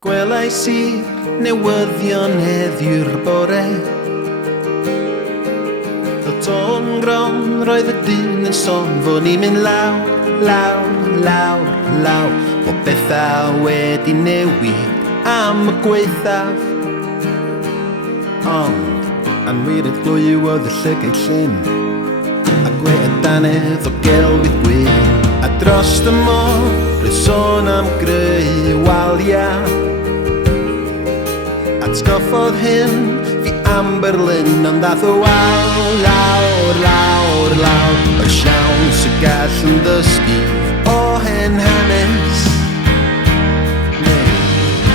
Gwelais I newyddion heddiw'r bore. Y tôn gron roedd y dyn yn sôn fod ni'n mynd lawr, lawr, lawr, lawr. O bethau wedi newid am y gweithaf. Ond anwirydd glwyw oedd y llygau llyn, a gwe y danedd o gelwydd gwyn. A dros y môr roedd sôn am greu waliau. Atgoffodd hyn fi am Berlin, ond dath o wal lawr, lawr, lawr. Y siawns y gall yn ddysgu o hen hanes. Neu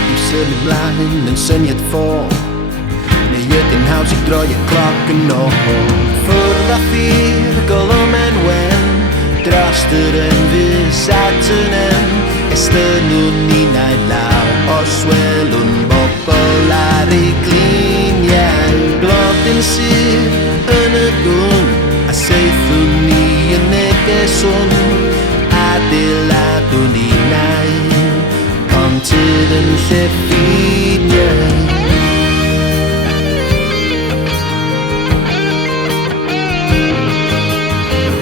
yw sylwi blaen yn syniad ffôl, neu ydyn haws i droi y cloc yn ôl. Ffwrdd a thir golomen wen, dros yr enfys at yn em. Estyn nhw'n ninnau law, os welwn bobl ar ei gliniau. Blodyn sydd yn y gwn, a seithwn ni yn negeswn. Adeiladwn ninnau, pontydd yn lle Fideo.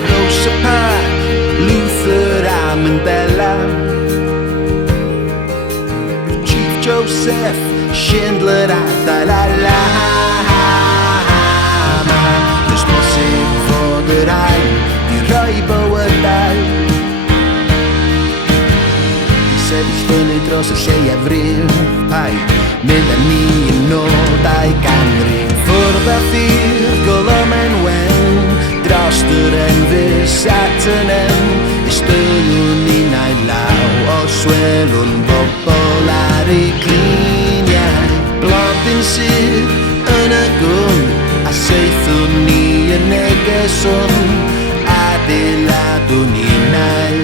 Rosa Park, Luther a Mandela, Joseph, Schindler a Adeiladwn. Does bosib fod yr ail di roi bywydau. I sefyll fyny dros y lleiafrif, paid mynd â ni yn ôl 2 ganrif. Ffwrdd a thir golomen wen, dros yr enfys at yn em. Estyn nhw'n ninnau law, os welwn bobl ar ei gliniau. Blodyn sydd yn y gwn, a seithwn ni yn negeswn. Adeiladwn ninnau,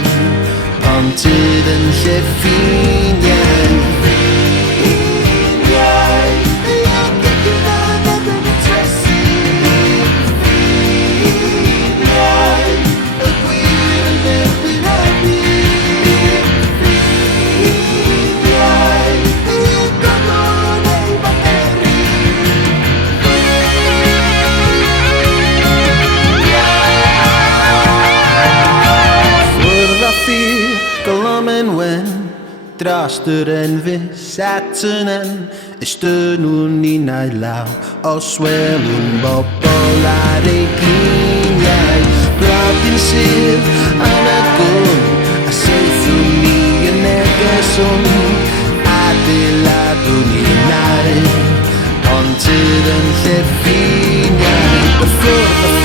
pontydd yn lle Fideo. Dros yr enfys at yn em. Estyn nhw'n ninnau law, os welwn bobl ar ei gliniau. Blodyn sydd yn y gwn, a seithwn ni yn negeswn. Adeiladwn ninnau, pontydd yn lle Fideo. Y ffwrdd a